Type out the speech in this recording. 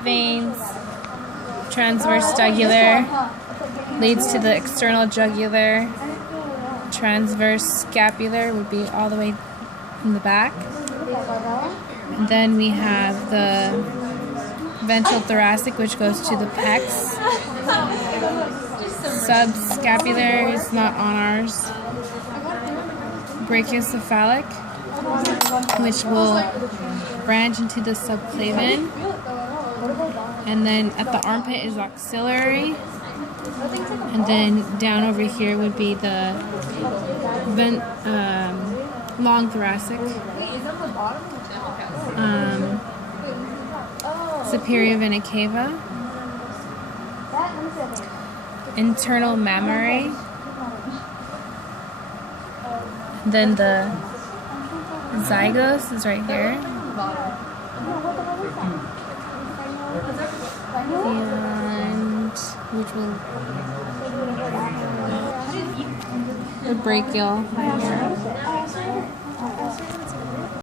fat veins. Transverse jugular leads to the external jugular. Transverse scapular would be all the way in the back. And then we have the ventral thoracic, which goes to the pecs. Subscapular is not on ours. Brachiocephalic, which will branch into the subclavian. And then at the armpit is axillary. And then down over here would be the long thoracic. Superior vena cava. Internal mammary. Then the zygos is right here. And which will the brachial right here.